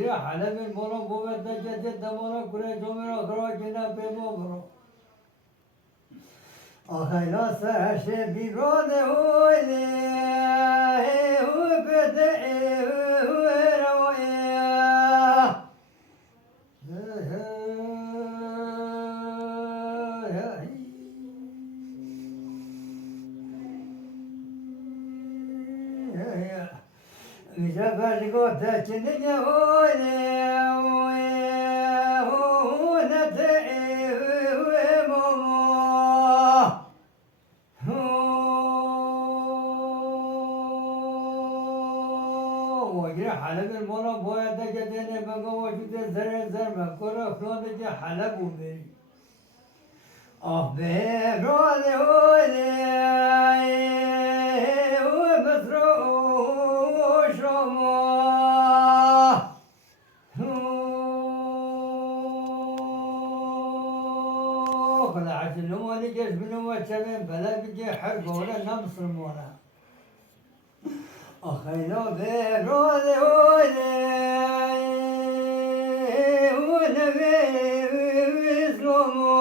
گیره حالا من برو بود جدید دمارا کره جمعه را جنا پیما برو آخیلا سرش بیرون هولی هو بده هو رویا جبل قوتك نجهولي ونتعي وجرى حلب المرة بويا دجدني بقى وجود زر مكورة فلان دجا حلب ومري أخبر على هولي ومسروش وما خلعت النمو نجز بنمو تشمين بلا بجي حرق ولا نمص المونا أخينا بيروني هولي ونبي بسلمو